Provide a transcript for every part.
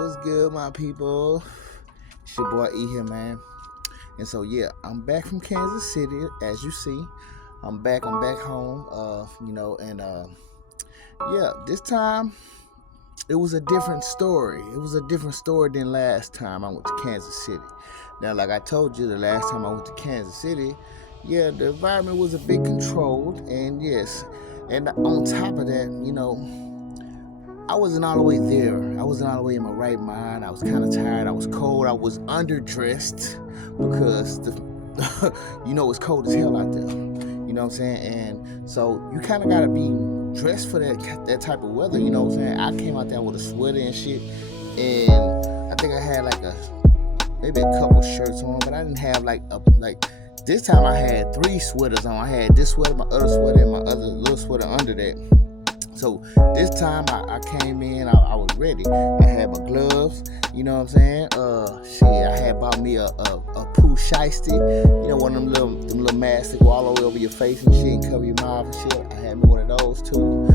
What's good, my people? It's your boy E here, man. And so yeah, I'm back from Kansas City, as you see. I'm back home. Yeah, this time it was a different story. It was a different story than last time I went to Kansas City. Now, like I told you, the last time I went to Kansas City, yeah, the environment was a bit controlled, and yes, and on top of that, I wasn't all the way there. I wasn't all the way in my right mind. I was kind of tired. I was cold. I was underdressed because it's cold as hell out there. You know what I'm saying? And so you kind of gotta be dressed for that type of weather. You know what I'm saying? I came out there with a sweater and shit, and I think I had maybe a couple shirts on, but I didn't have this time I had 3 sweaters on. I had this sweater, my other sweater, and my other little sweater under that. So this time I came in, I was ready. I had my gloves, you know what I'm saying? I had bought me a poo shiesty, one of them little masks that go all the way over your face and shit and cover your mouth and shit. I had me one of those too.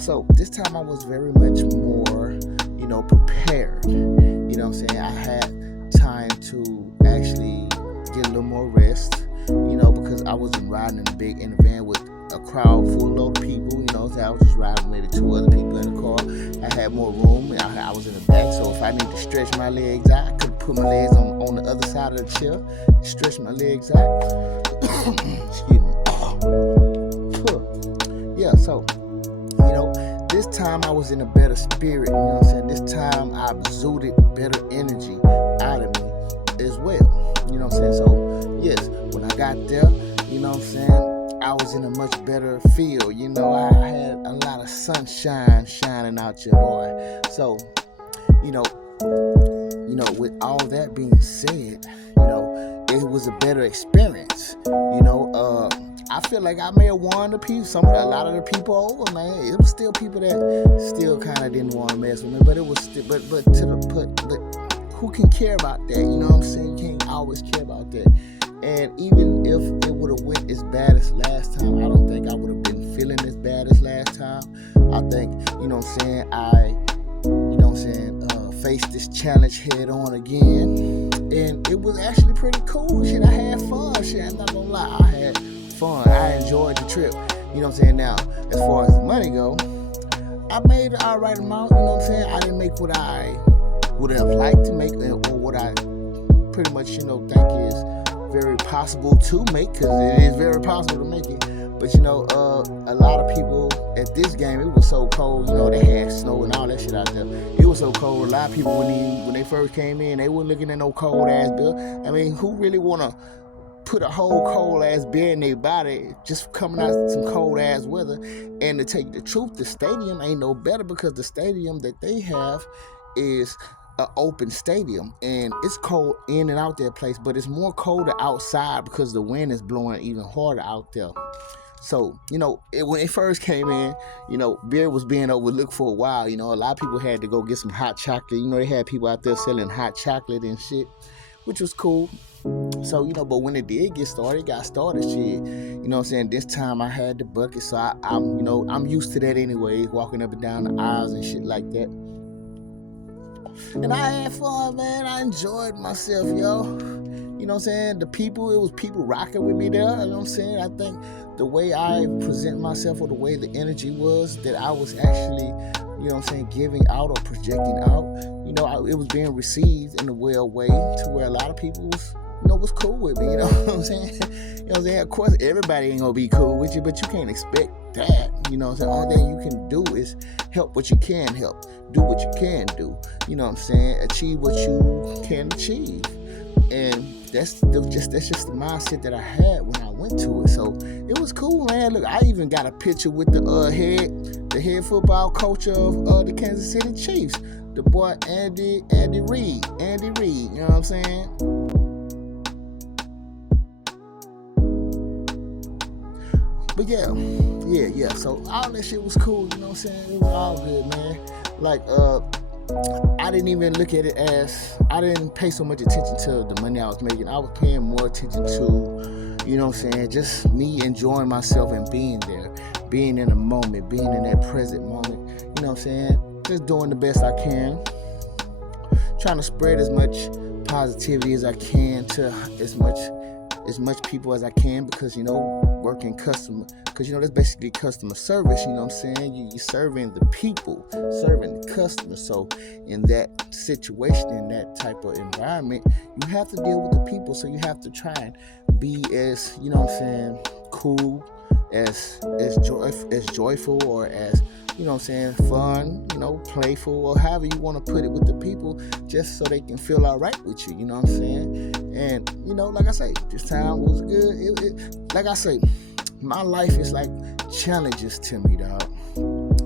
So this time I was very much more, prepared. You know what I'm saying? I had time to actually get a little more rest, because I wasn't riding in the van with a crowd full of people, I was just riding maybe 2 other people in the car. I had more room. I was in the back, so if I need to stretch my legs out, I could put my legs on the other side of the chair, stretch my legs out. Excuse me. Yeah, so, this time I was in a better spirit, This time I exuded better energy out of me as well, So, yes, when I got there, I was in a much better feel. I had a lot of sunshine shining out your boy. So, with all that being said, it was a better experience. I feel like I may have won a lot of the people over, man. It was still people that still kind of didn't want to mess with me, but it was still, but who can care about that? You know what I'm saying? You can't always care about that. And even if it would have went as bad as last time, I don't think I would have been feeling as bad as last time. I think, faced this challenge head on again. And it was actually pretty cool. Shit, I had fun. Shit, I'm not gonna lie. I had fun. I enjoyed the trip. Now, as far as the money go, I made an alright amount. I didn't make what I would have liked to make or what I pretty much, think is very possible to make, because it is very possible to make it. But a lot of people at this game, it was so cold. They had snow and all that shit out there. It was so cold. A lot of people when they first came in, they weren't looking at no cold ass beer. I mean, who really wanna put a whole cold ass beer in their body just coming out of some cold ass weather? And to tell you the truth, the stadium ain't no better, because the stadium that they have is an open stadium, and it's cold in and out that place, but it's more colder outside because the wind is blowing even harder out there. So, when it first came in, beer was being overlooked for a while. A lot of people had to go get some hot chocolate. They had people out there selling hot chocolate and shit, which was cool. So, but when it did get started, it got started, shit. This time I had the bucket, so I'm used to that anyway, walking up and down the aisles and shit like that. And I had fun, man. I enjoyed myself, yo. The people, it was people rocking with me there. You know what I'm saying? I think the way I present myself, or the way the energy was, that I was actually, giving out or projecting out, it was being received in a well way, to where a lot of people was cool with me. You know what I'm saying? Of course, everybody ain't gonna be cool with you, but you can't expect that. Only thing you can do is help what you can help, do what you can do. Achieve what you can achieve. And that's just the mindset that I had when I went to it. So it was cool, man. Look, I even got a picture with the head football coach of the Kansas City Chiefs, the boy Andy Reid. You know what I'm saying? But yeah. So all that shit was cool. You know what I'm saying? It was all good, man. I didn't even look at it as, I didn't pay so much attention to the money I was making. I was paying more attention to, just me enjoying myself and being there, being in the moment, being in that present moment, just doing the best I can, trying to spread as much positivity as I can to as much people as I can, because working customer, because that's basically customer service. You know what I'm saying? You're serving the people, serving the customer. So in that situation, in that type of environment, you have to deal with the people. So you have to try and be as cool, as joyful, or as fun, playful, or however you want to put it with the people, just so they can feel all right with you. You know what I'm saying? And like I say, this time was good. Like I say, my life is like challenges to me, dog.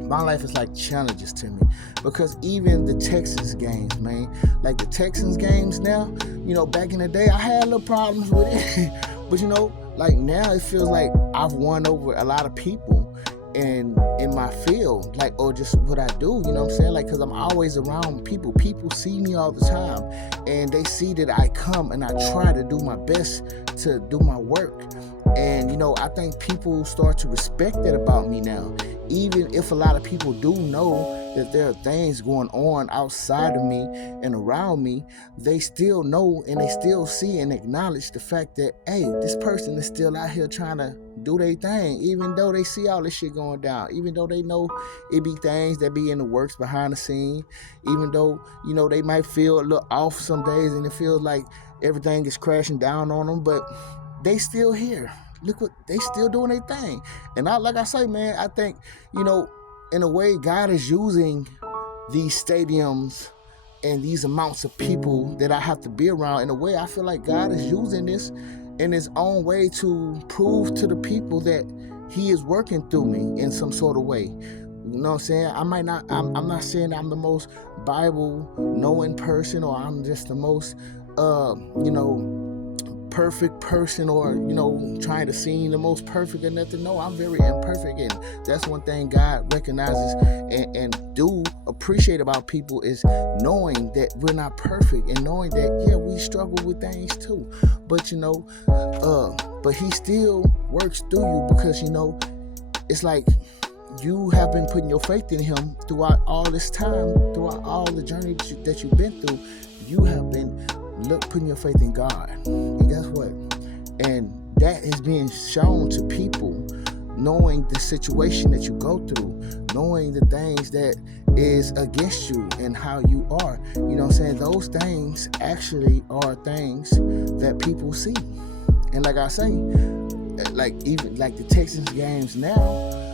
My life is like challenges to me, because even the Texans games, man, like the Texans games now, back in the day, I had little problems with it, but like now it feels like I've won over a lot of people in my field, like, or just what I do, like, because I'm always around people. People see me all the time, and they see that I come and I try to do my best to do my work. And I think people start to respect that about me now. Even if a lot of people do know that there are things going on outside of me and around me, they still know, and they still see and acknowledge the fact that, hey, this person is still out here trying to do their thing, even though they see all this shit going down, even though they know it be things that be in the works behind the scene, even though, they might feel a little off some days and it feels like everything is crashing down on them, but they still here. Look what they still doing their thing. And like I say, man, I think, in a way, God is using these stadiums and these amounts of people that I have to be around. In a way, I feel like God is using this in his own way to prove to the people that he is working through me in some sort of way. You know what I'm saying? I'm not saying I'm the most Bible knowing person, or I'm just the most, perfect person, or trying to seem the most perfect or nothing. No, I'm very imperfect, and that's one thing God recognizes and do appreciate about people, is knowing that we're not perfect, and knowing that we struggle with things too, but but he still works through you, because it's like you have been putting your faith in him throughout all this time, throughout all the journey that you've been through. You have been putting your faith in God. And guess what? And that is being shown to people, knowing the situation that you go through, knowing the things that is against you and how you are. You know what I'm saying? Those things actually are things that people see. And like I say, like even like the Texans games now,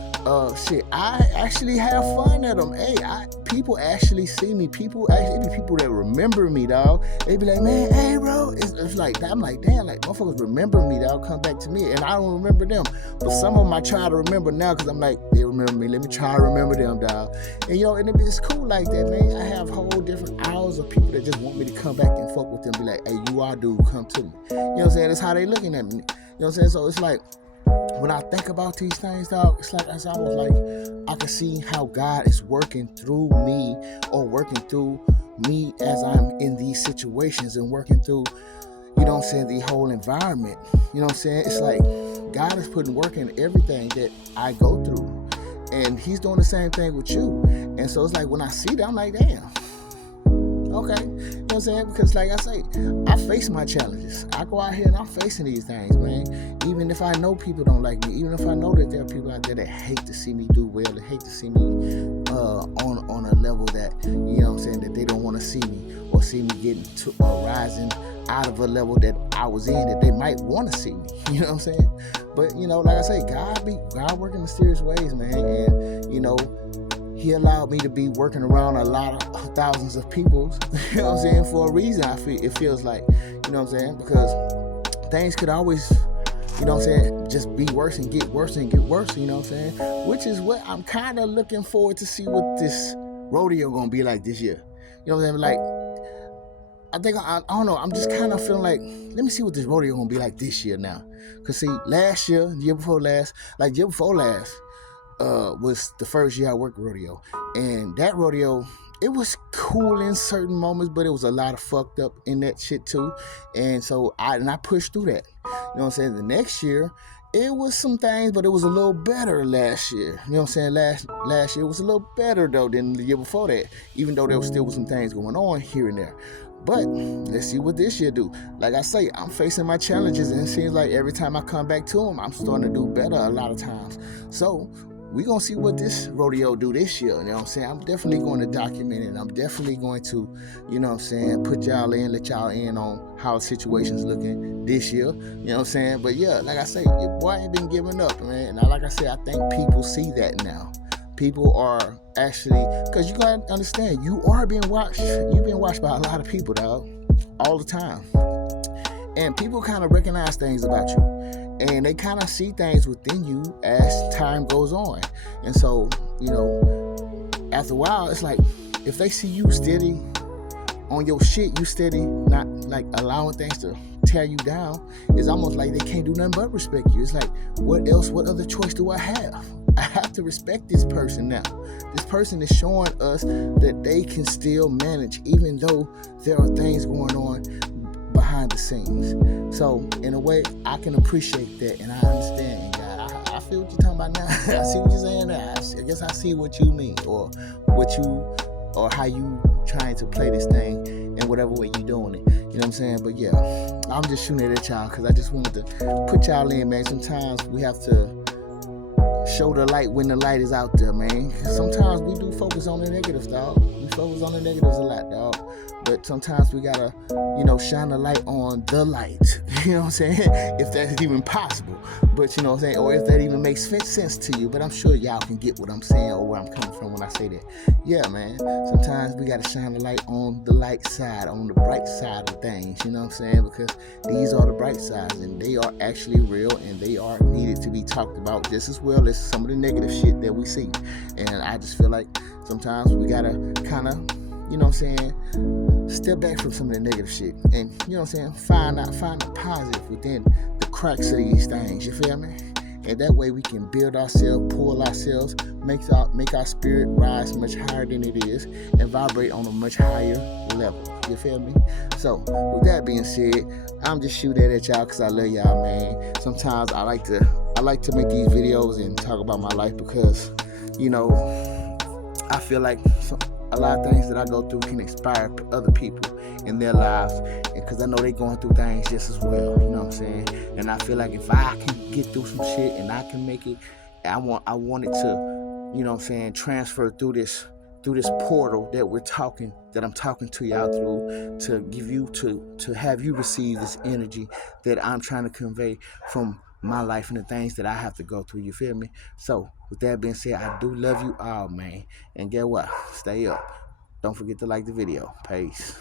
I actually have fun at them. Hey, people actually see me. People that remember me, dog. They be like, man, hey, bro. It's like, I'm like, damn, like, motherfuckers remember me, dog. Come back to me, and I don't remember them. But some of them I try to remember now, because I'm like, they remember me. Let me try to remember them, dog. And and it's cool like that, man. I have whole different hours of people that just want me to come back and fuck with them. Be like, hey, you are dude, come to me. You know what I'm saying? That's how they looking at me. You know what I'm saying? So it's like, when I think about these things, dog, it's almost like I can see how God is working through me, or working through me as I'm in these situations, and working through, the whole environment. You know what I'm saying? It's like God is putting work in everything that I go through, and he's doing the same thing with you. And so it's like, when I see that, I'm like, damn. Okay, you know what I'm saying? Because like I say, I face my challenges. I go out here and I'm facing these things, man. Even if I know people don't like me, even if I know that there are people out there that hate to see me do well, that hate to see me on a level that, that they don't want to see me, or see me getting to rising out of a level that I was in, that they might want to see me. You know what I'm saying? But like I say, God working mysterious ways, man. And he allowed me to be working around a lot of thousands of people, you know what I'm saying, for a reason. It feels like, you know what I'm saying, because things could always, you know what I'm saying, just be worse and get worse and get worse, you know what I'm saying, which is what I'm kind of looking forward to see what this rodeo gonna be like this year. You know what I'm saying, like, I think, I don't know, I'm just kind of feeling like, let me see what this rodeo gonna be like this year now. Because see, last year, year before last, was the first year I worked rodeo. And that rodeo, it was cool in certain moments, but it was a lot of fucked up in that shit too. And so I pushed through that. You know what I'm saying? The next year, it was some things, but it was a little better last year. You know what I'm saying? Last year was a little better though than the year before that, even though there was still some things going on here and there. But let's see what this year do. Like I say, I'm facing my challenges, and it seems like every time I come back to them, I'm starting to do better a lot of times. So we gonna see what this rodeo do this year. You know what I'm saying? I'm definitely going to document it. I'm definitely going to, you know what I'm saying, put y'all in, let y'all in on how the situation's looking this year. You know what I'm saying? But yeah, like I say, your boy ain't been giving up, man. And like I say, I think people see that now. People are actually, because you gotta understand, you are being watched. You've been watched by a lot of people, dog, all the time. And people kind of recognize things about you, and they kind of see things within you as time goes on. And so, you know, after a while, it's like, if they see you steady on your shit, you steady, not like allowing things to tear you down, it's almost like they can't do nothing but respect you. It's like, what else, what other choice do I have? I have to respect this person now. This person is showing us that they can still manage, even though there are things going on behind the scenes. So in a way, I can appreciate that, and I understand. God, I feel what you're talking about now. I see what you're saying now. I guess I see what you mean, or how you trying to play this thing in whatever way you doing it. You know what I'm saying? But yeah, I'm just shooting it at y'all because I just wanted to put y'all in, man. Sometimes we have to show the light when the light is out there, man. Sometimes we do focus on the negatives, dog. We focus on the negatives a lot, dog. But sometimes we gotta, you know, shine the light on the light. You know what I'm saying? If that's even possible. But you know what I'm saying? Or if that even makes sense to you. But I'm sure y'all can get what I'm saying or where I'm coming from when I say that. Yeah, man. Sometimes we gotta shine the light on the light side, on the bright side of things. You know what I'm saying? Because these are the bright sides, and they are actually real, and they are needed to be talked about just as well as some of the negative shit that we see. And I just feel like sometimes we gotta kind of, you know what I'm saying, step back from some of the negative shit, and you know what I'm saying, find the positive within the cracks of these things. You feel me? And that way we can build ourselves, pull ourselves, make our spirit rise much higher than it is, and vibrate on a much higher level. You feel me? So with that being said, I'm just shooting at y'all because I love y'all, man. Sometimes I like to make these videos and talk about my life because, you know, I feel like a lot of things that I go through can inspire other people in their lives, because I know they're going through things just as well. You know what I'm saying? And I feel like if I can get through some shit and I can make it, I want it to, you know what I'm saying, transfer through this portal that I'm talking to y'all through, to give you to have you receive this energy that I'm trying to convey from my life and the things that I have to go through. You feel me? So with that being said, I do love you all, man. And get what? Stay up. Don't forget to like the video. Peace.